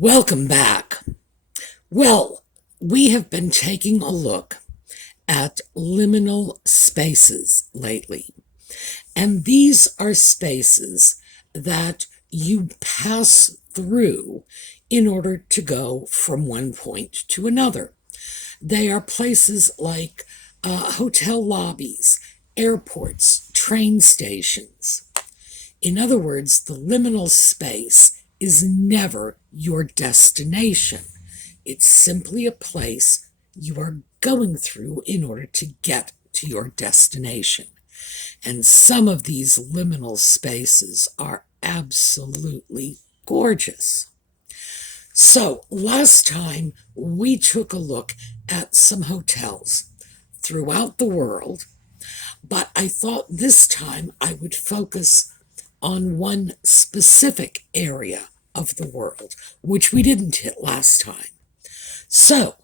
Welcome back. Well, we have been taking a look at liminal spaces lately. And these are spaces that you pass through in order to go from one point to another. They are places like hotel lobbies, airports, train stations. In other words, the liminal space is never your destination. It's simply a place you are going through in order to get to your destination. And some of these liminal spaces are absolutely gorgeous. So last time we took a look at some hotels throughout the world, but I thought this time I would focus on one specific area of the world, which we didn't hit last time. So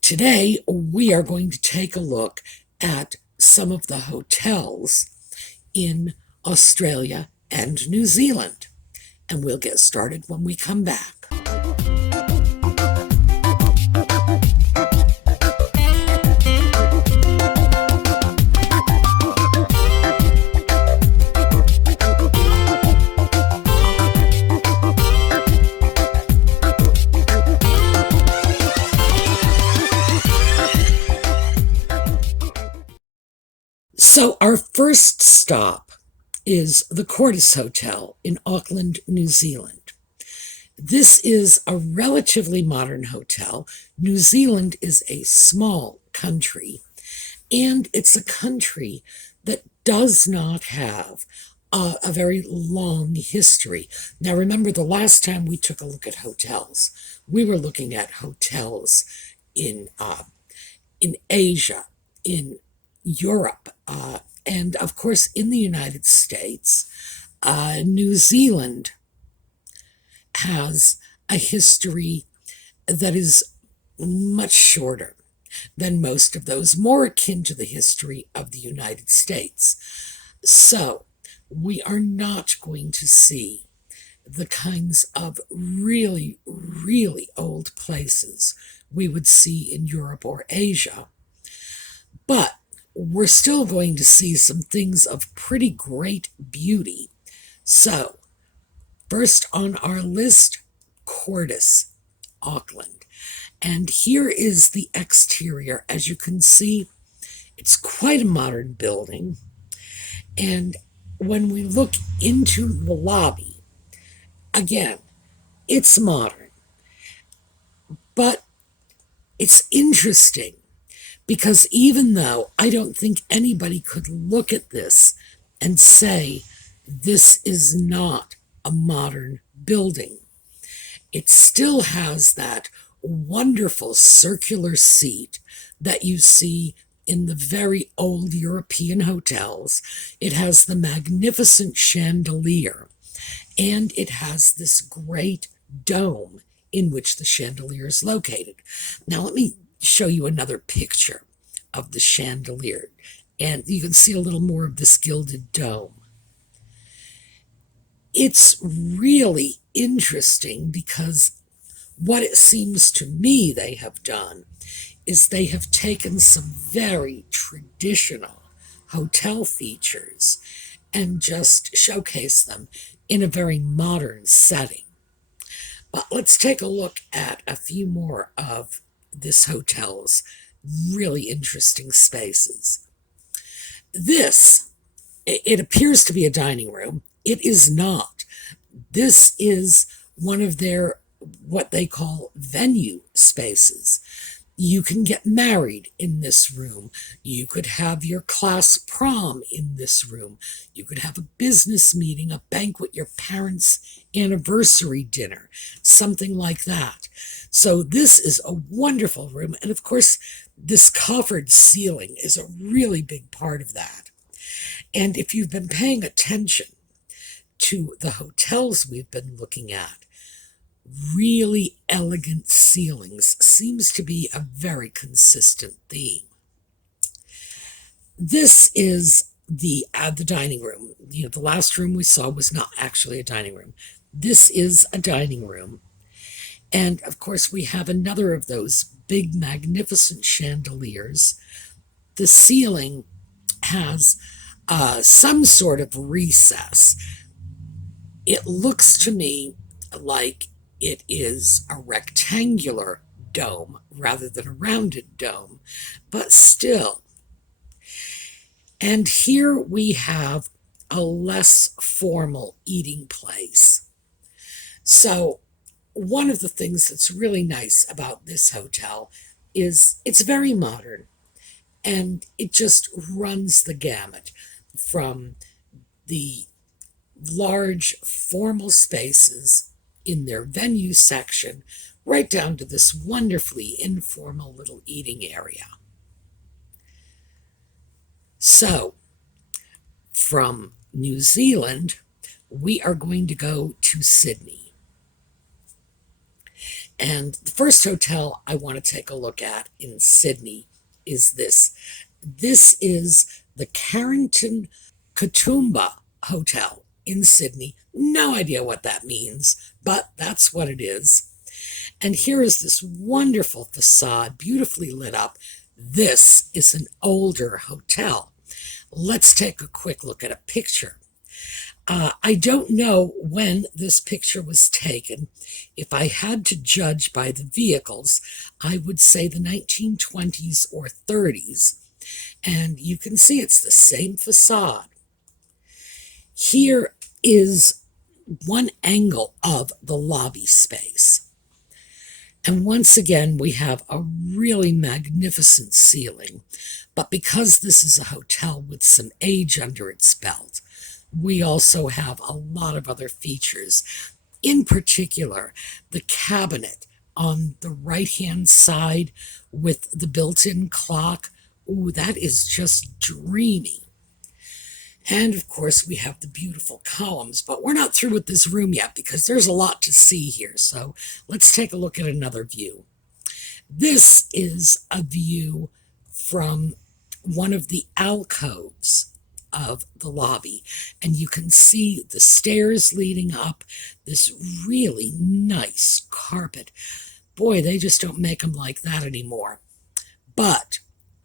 today we are going to take a look at some of the hotels in Australia and New Zealand, and we'll get started when we come back. So our first stop is the Cordis Hotel in Auckland, New Zealand. This is a relatively modern hotel. New Zealand is a small country, and it's a country that does not have a very long history. Now remember, the last time we took a look at hotels, we were looking at hotels in Asia, in Europe, and of course in the United States. New Zealand has a history that is much shorter than most of those, more akin to the history of the United States. So we are not going to see the kinds of really, really old places we would see in Europe or Asia, but we're still going to see some things of pretty great beauty. So, first on our list, Cordis, Auckland. And here is the exterior. As you can see, it's quite a modern building. And when we look into the lobby, again, it's modern. But it's interesting, because even though I don't think anybody could look at this and say, this is not a modern building, it still has that wonderful circular seat that you see in the very old European hotels. It has the magnificent chandelier, and it has this great dome in which the chandelier is located. Now let me show you another picture of the chandelier, and you can see a little more of this gilded dome. It's really interesting because what it seems to me they have done is they have taken some very traditional hotel features and just showcased them in a very modern setting. But let's take a look at a few more of this hotel's really interesting spaces. This, it appears to be a dining room. It is not. This is one of their, what they call venue spaces. You can get married in this room. You could have your class prom in this room. You could have a business meeting, a banquet, your parents' anniversary dinner, something like that. So this is a wonderful room. And of course, this coffered ceiling is a really big part of that. And if you've been paying attention to the hotels we've been looking at, really elegant ceilings seems to be a very consistent theme. This is the dining room. You know, the last room we saw was not actually a dining room. This is a dining room. And of course, we have another of those big, magnificent chandeliers. The ceiling has some sort of recess. It looks to me like it is a rectangular dome rather than a rounded dome, but still. And here we have a less formal eating place. So, one of the things that's really nice about this hotel is it's very modern and it just runs the gamut from the large formal spaces in their venue section right down to this wonderfully informal little eating area. So, from New Zealand, we are going to go to Sydney. And the first hotel I want to take a look at in Sydney is this. This is the Carrington Katoomba Hotel in Sydney. No idea what that means, but that's what it is. And here is this wonderful facade, beautifully lit up. This is an older hotel. Let's take a quick look at a picture. I don't know when this picture was taken. If I had to judge by the vehicles, I would say the 1920s or 30s. And you can see it's the same facade. Here is one angle of the lobby space. And once again, we have a really magnificent ceiling. But because this is a hotel with some age under its belt, we also have a lot of other features. In particular, the cabinet on the right-hand side with the built-in clock. Ooh, that is just dreamy. And of course, we have the beautiful columns, but we're not through with this room yet because there's a lot to see here. So let's take a look at another view. This is a view from one of the alcoves of the lobby, and you can see the stairs leading up, this really nice carpet. Boy, they just don't make them like that anymore. But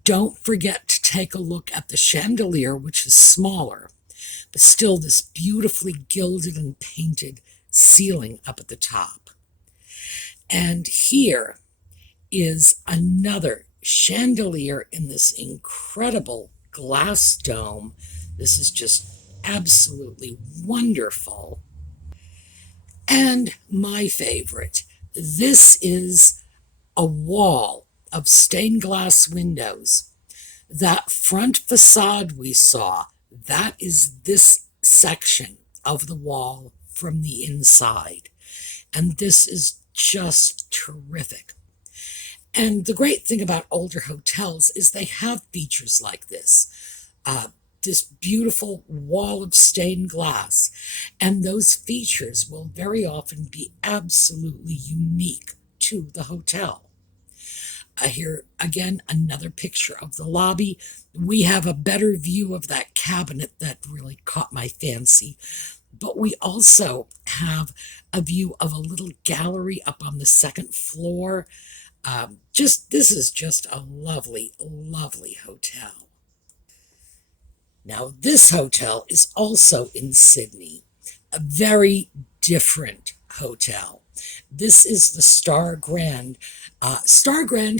don't forget to take a look at the chandelier, which is smaller, but still this beautifully gilded and painted ceiling up at the top. And here is another chandelier in this incredible glass dome. This is just absolutely wonderful. And my favorite, this is a wall of stained glass windows. That front facade we saw, that is this section of the wall from the inside. And this is just terrific. And the great thing about older hotels is they have features like this. This beautiful wall of stained glass. And those features will very often be absolutely unique to the hotel. Here, again, another picture of the lobby. We have a better view of that cabinet that really caught my fancy. But we also have a view of a little gallery up on the second floor. This is just a lovely, lovely hotel. Now, this hotel is also in Sydney, a very different hotel. This is the Star Grand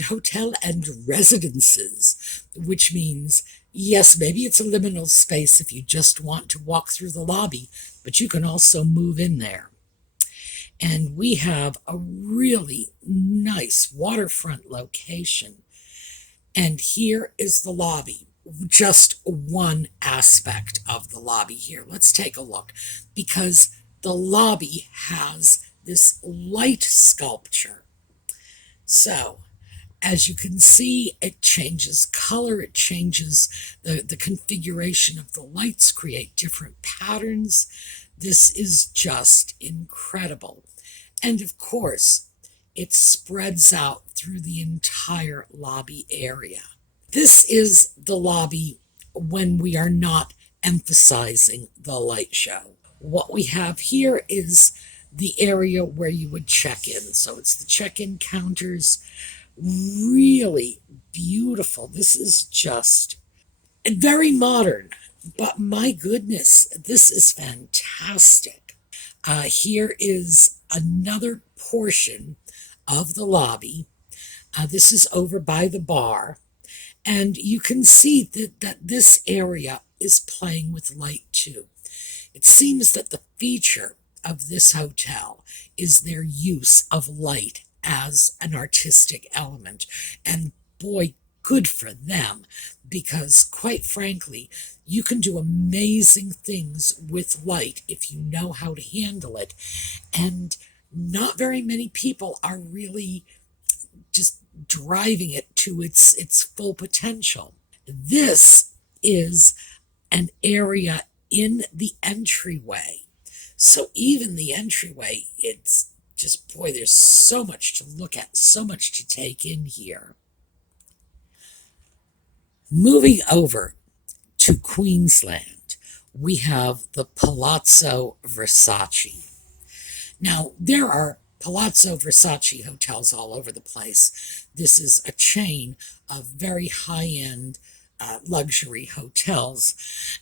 Hotel and Residences, which means, yes, maybe it's a liminal space if you just want to walk through the lobby, but you can also move in there. And we have a really nice waterfront location. And here is the lobby. Just one aspect of the lobby here. Let's take a look, because the lobby has this light sculpture. So, as you can see, it changes color, it changes the configuration of the lights, create different patterns. This is just incredible. And of course, it spreads out through the entire lobby area. This is the lobby when we are not emphasizing the light show. What we have here is the area where you would check in. So it's the check-in counters. Really beautiful. This is just very modern, but my goodness, this is fantastic. Here is another portion of the lobby. This is over by the bar, and you can see that this area is playing with light too. It seems that the feature of this hotel is their use of light as an artistic element. And boy, good for them, because quite frankly, you can do amazing things with light if you know how to handle it. And not very many people are really just driving it to its full potential. This is an area in the entryway. So even the entryway, it's just, boy, there's so much to look at, so much to take in here. Moving over to Queensland, we have the Palazzo Versace. Now, there are Palazzo Versace hotels all over the place. This is a chain of very high-end luxury hotels.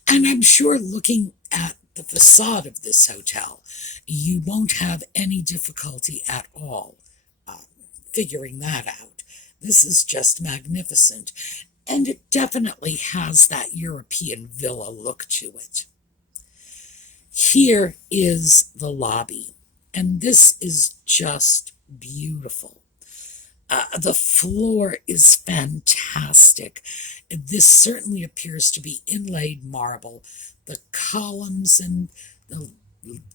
And I'm sure looking at the facade of this hotel, you won't have any difficulty at all figuring that out. This is just magnificent. And it definitely has that European villa look to it. Here is the lobby, and this is just beautiful. The floor is fantastic. This certainly appears to be inlaid marble. The columns and the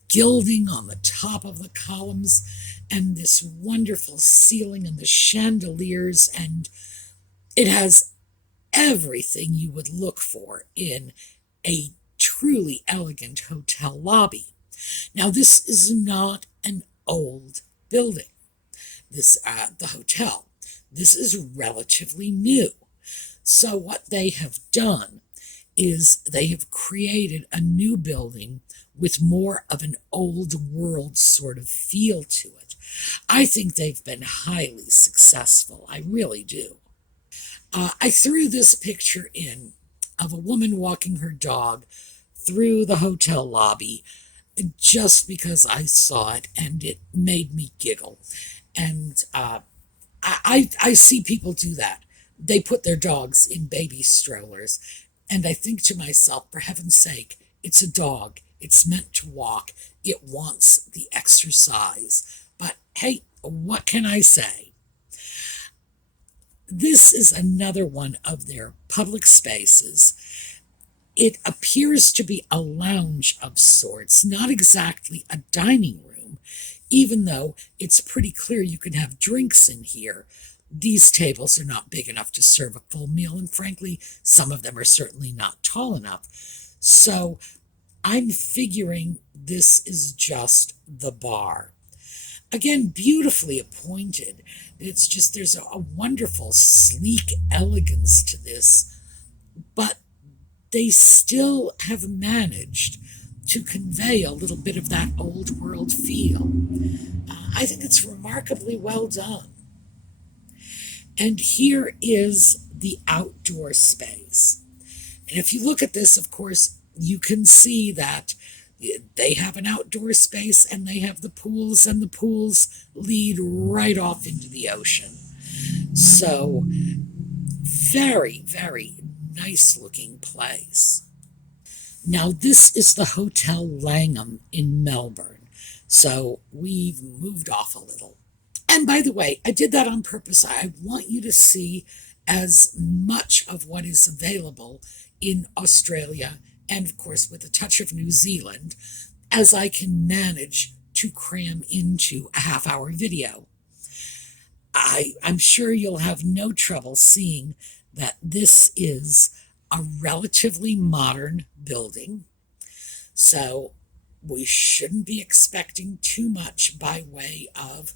gilding on the top of the columns, and this wonderful ceiling and the chandeliers, and it has everything you would look for in a truly elegant hotel lobby. Now, this is not an old building. The hotel. This is relatively new. So what they have done is they have created a new building with more of an old world sort of feel to it. I think they've been highly successful. I really do. I threw this picture in of a woman walking her dog through the hotel lobby just because I saw it and it made me giggle. And I see people do that. They put their dogs in baby strollers. And I think to myself, for heaven's sake, it's a dog. It's meant to walk. It wants the exercise. But hey, what can I say? This is another one of their public spaces. It appears to be a lounge of sorts, not exactly a dining room, even though it's pretty clear you can have drinks in here. These tables are not big enough to serve a full meal, and frankly, some of them are certainly not tall enough. So I'm figuring this is just the bar. Again, beautifully appointed. It's just, there's a wonderful, sleek elegance to this, but they still have managed to convey a little bit of that old world feel. I think it's remarkably well done. And here is the outdoor space. And if you look at this, of course, you can see that they have an outdoor space and they have the pools, and the pools lead right off into the ocean. So, very, very nice looking place. Now, this is the Hotel Langham in Melbourne. So, we've moved off a little. And by the way, I did that on purpose. I want you to see as much of what is available in Australia, and of course with a touch of New Zealand, as I can manage to cram into a half-hour video. I'm sure you'll have no trouble seeing that this is a relatively modern building. So we shouldn't be expecting too much by way of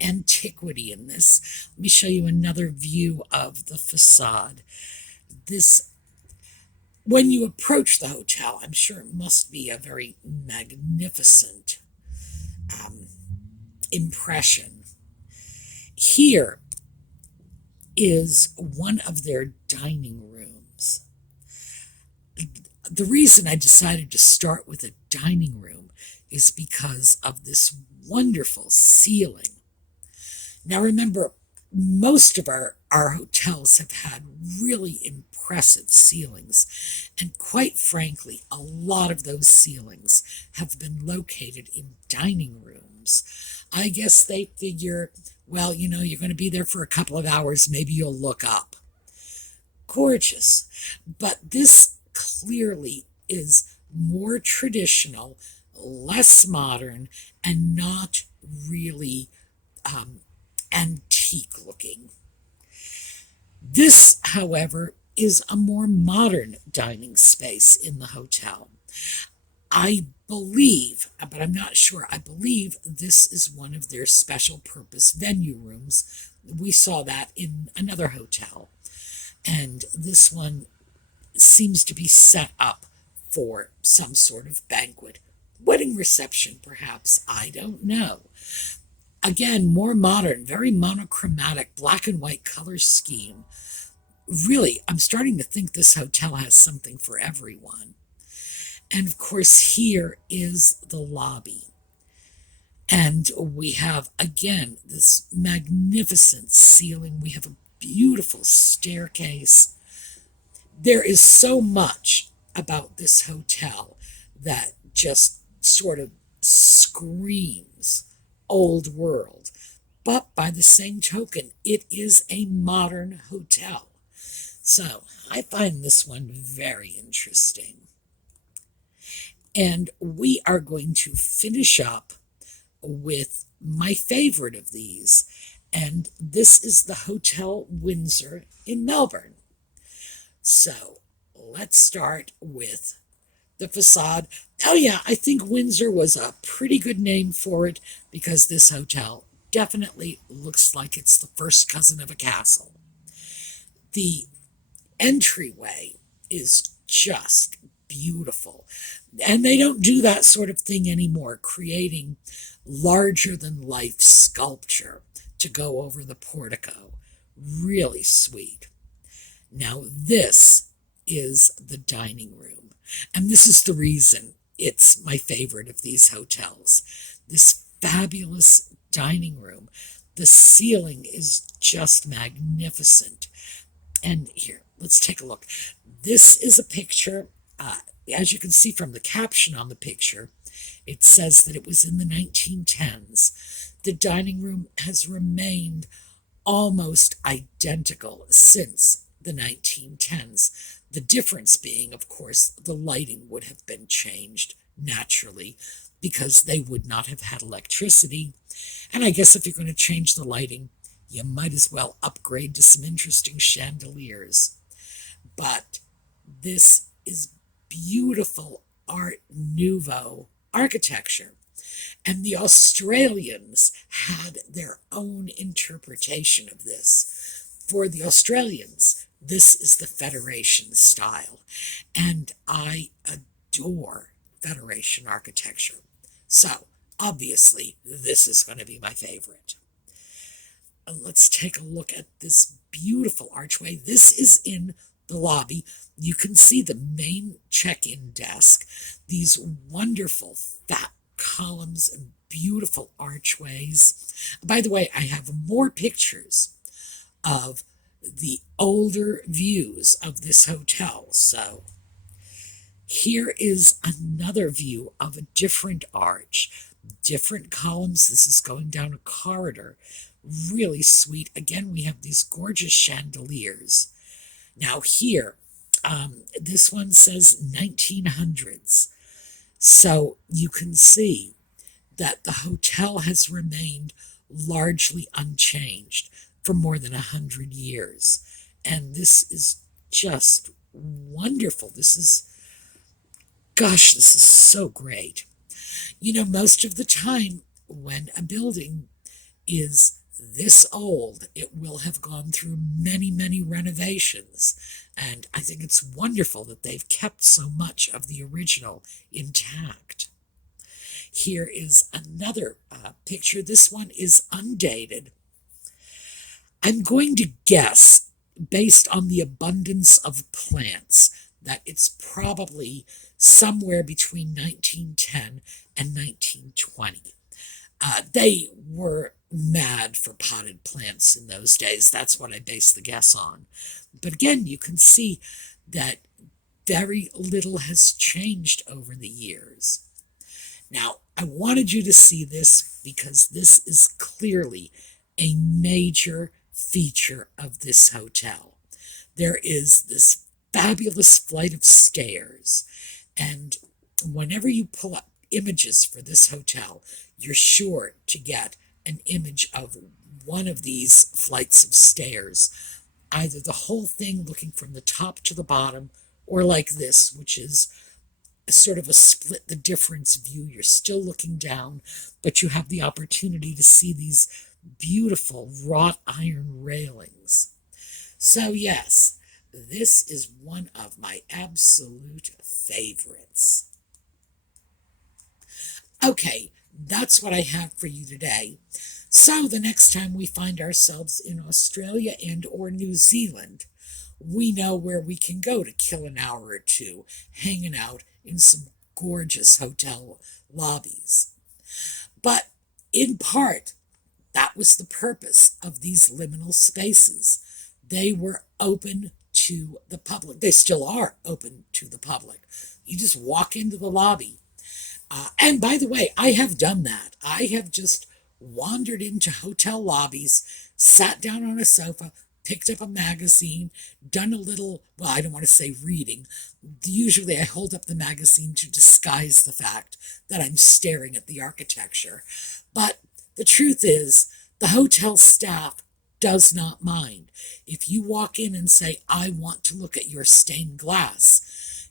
antiquity in this. Let me show you another view of the facade. This, when you approach the hotel, I'm sure it must be a very magnificent um, impression. Here is one of their dining rooms. The reason I decided to start with a dining room is because of this wonderful ceiling. Now remember, most of our hotels have had really impressive ceilings, and quite frankly, a lot of those ceilings have been located in dining rooms. I guess they figure, well, you're going to be there for a couple of hours, maybe you'll look up. Gorgeous. But this clearly is more traditional, less modern, and not really antique looking. This, however, is a more modern dining space in the hotel. I believe, but I'm not sure, I believe this is one of their special purpose venue rooms. We saw that in another hotel. And this one seems to be set up for some sort of banquet. Wedding reception, perhaps, I don't know. Again, more modern, very monochromatic, black and white color scheme. Really, I'm starting to think this hotel has something for everyone. And of course, here is the lobby. And we have, again, this magnificent ceiling. We have a beautiful staircase. There is so much about this hotel that just sort of screams old world. But by the same token, it is a modern hotel. So I find this one very interesting. And we are going to finish up with my favorite of these. And this is the Hotel Windsor in Melbourne. So let's start with the facade. Oh yeah, I think Windsor was a pretty good name for it because this hotel definitely looks like it's the first cousin of a castle. The entryway is just beautiful. And they don't do that sort of thing anymore, creating larger than life sculpture to go over the portico. Really sweet. Now this is the dining room. And this is the reason it's my favorite of these hotels. This fabulous dining room. The ceiling is just magnificent. And here, let's take a look. This is a picture. As you can see from the caption on the picture, it says that it was in the 1910s. The dining room has remained almost identical since the 1910s. The difference being, of course, the lighting would have been changed naturally because they would not have had electricity. And I guess if you're going to change the lighting, you might as well upgrade to some interesting chandeliers. But this is beautiful Art Nouveau architecture. And the Australians had their own interpretation of this. For the Australians, this is the Federation style. And I adore Federation architecture. So, obviously, this is going to be my favorite. Let's take a look at this beautiful archway. This is in the lobby. You can see the main check-in desk, these wonderful fat columns and beautiful archways. By the way, I have more pictures of the older views of this hotel. So here is another view of a different arch, different columns. This is going down a corridor. Really sweet. Again, we have these gorgeous chandeliers. Now here, this one says 1900s. So you can see that the hotel has remained largely unchanged for more than 100 years. And this is just wonderful. This is so great. Most of the time when a building is this old, it will have gone through many, many renovations. And I think it's wonderful that they've kept so much of the original intact. Here is another picture. This one is undated. I'm going to guess, based on the abundance of plants, that it's probably somewhere between 1910 and 1920. They were mad for potted plants in those days. That's what I base the guess on. But again, you can see that very little has changed over the years. Now, I wanted you to see this because this is clearly a major feature of this hotel. There is this fabulous flight of stairs, and whenever you pull up images for this hotel, you're sure to get an image of one of these flights of stairs, either the whole thing looking from the top to the bottom, or like this, which is sort of a split the difference view. You're still looking down, but you have the opportunity to see these beautiful wrought iron railings. So yes, this is one of my absolute favorites. Okay, that's what I have for you today. So the next time we find ourselves in Australia and or New Zealand, we know where we can go to kill an hour or two hanging out in some gorgeous hotel lobbies. But in part, that was the purpose of these liminal spaces. They were open to the public. They still are open to the public. You just walk into the lobby. And by the way, I have done that. I have just wandered into hotel lobbies, sat down on a sofa, picked up a magazine, done a little, well, I don't want to say reading. Usually I hold up the magazine to disguise the fact that I'm staring at the architecture. But the truth is, the hotel staff does not mind. If you walk in and say, I want to look at your stained glass,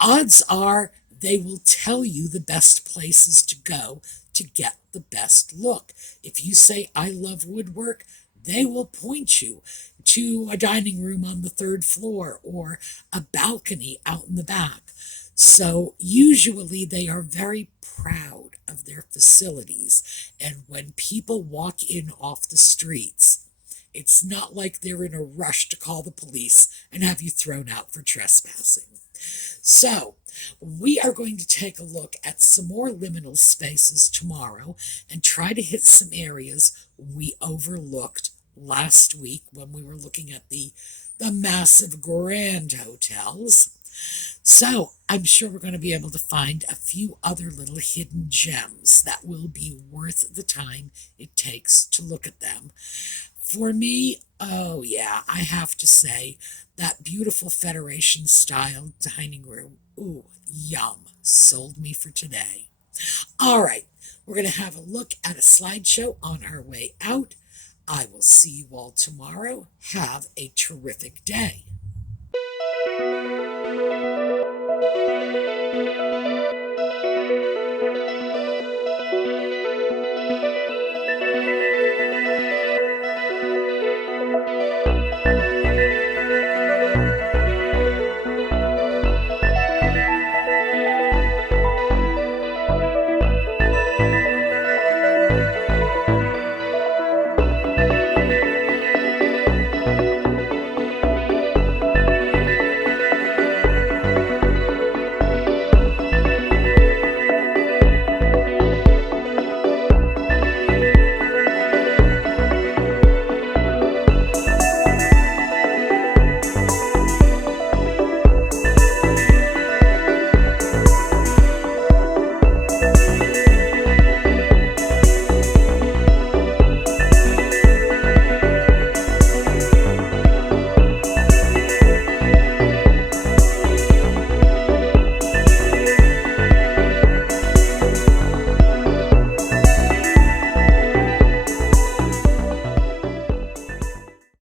odds are they will tell you the best places to go to get the best look. If you say, I love woodwork, they will point you to a dining room on the third floor or a balcony out in the back. So usually they are very proud of their facilities. And when people walk in off the streets, it's not like they're in a rush to call the police and have you thrown out for trespassing. So we are going to take a look at some more liminal spaces tomorrow and try to hit some areas we overlooked last week when we were looking at the massive grand hotels. So I'm sure we're going to be able to find a few other little hidden gems that will be worth the time it takes to look at them. For me, oh yeah, I have to say, that beautiful Federation-style dining room, ooh, yum, sold me for today. All right, we're going to have a look at a slideshow on our way out. I will see you all tomorrow. Have a terrific day.